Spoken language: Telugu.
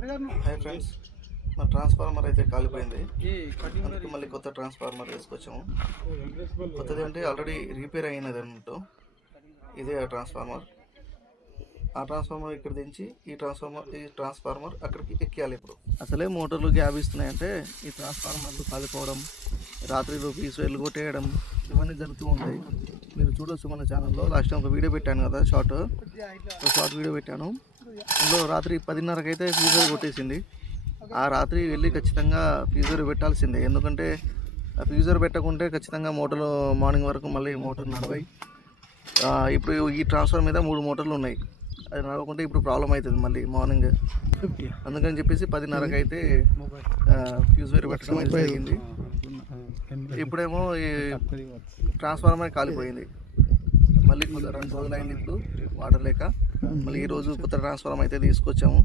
హాయ్ ఫ్రెండ్స్, మా ట్రాన్స్ఫార్మర్ అయితే కాలిపోయింది. అందుకే మళ్ళీ కొత్త ట్రాన్స్ఫార్మర్ వేసుకొచ్చాము. కొత్తది అంటే ఆల్రెడీ రిపేర్ అయినది అన్నట్టు. ఇదే ఆ ట్రాన్స్ఫార్మర్ ఇక్కడ దించి ఈ ట్రాన్స్ఫార్మర్ అక్కడికి ఎక్కియాలి. ఇప్పుడు అసలే మోటార్లు గ్యాప్ ఇస్తున్నాయంటే ఈ ట్రాన్స్ఫార్మర్లు కాలిపోవడం, రాత్రిలో పీస్ వైర్లు కొట్టేయడం ఇవన్నీ జరుగుతూ ఉంటాయి. మీరు చూడొచ్చు మన ఛానల్లో. లాస్ట్ టైం ఒక వీడియో పెట్టాను కదా, షార్ట్ వీడియో పెట్టాను. అందులో రాత్రి 10:30కి అయితే ఫీజ్ వైర్ కొట్టేసింది. ఆ రాత్రి వెళ్ళి ఖచ్చితంగా ఫీజ్ వైర్ పెట్టాల్సిందే. ఎందుకంటే ఆ ఫీజ్ వైర్ పెట్టకుంటే ఖచ్చితంగా మోటార్లు మార్నింగ్ వరకు మళ్ళీ మోటార్ నడవాయి. ఇప్పుడు ఈ ట్రాన్స్ఫర్ మీద 3 మోటార్లు ఉన్నాయి. అది నడవకుంటే ఇప్పుడు ప్రాబ్లం అవుతుంది మళ్ళీ మార్నింగ్. అందుకని చెప్పేసి 10:30కి అయితే ఫ్యూజ్ వైర్ పెట్టడం అయితే జరిగింది. ఇప్పుడేమో ఈ ట్రాన్స్ఫార్మర్ కాలిపోయింది. మళ్ళీ 2 రోజులు అయింది ఇప్పుడు వాటర్ లేక. మళ్ళీ ఈరోజు కొత్త ట్రాన్స్ఫార్మర్ అయితే తీసుకొచ్చాము.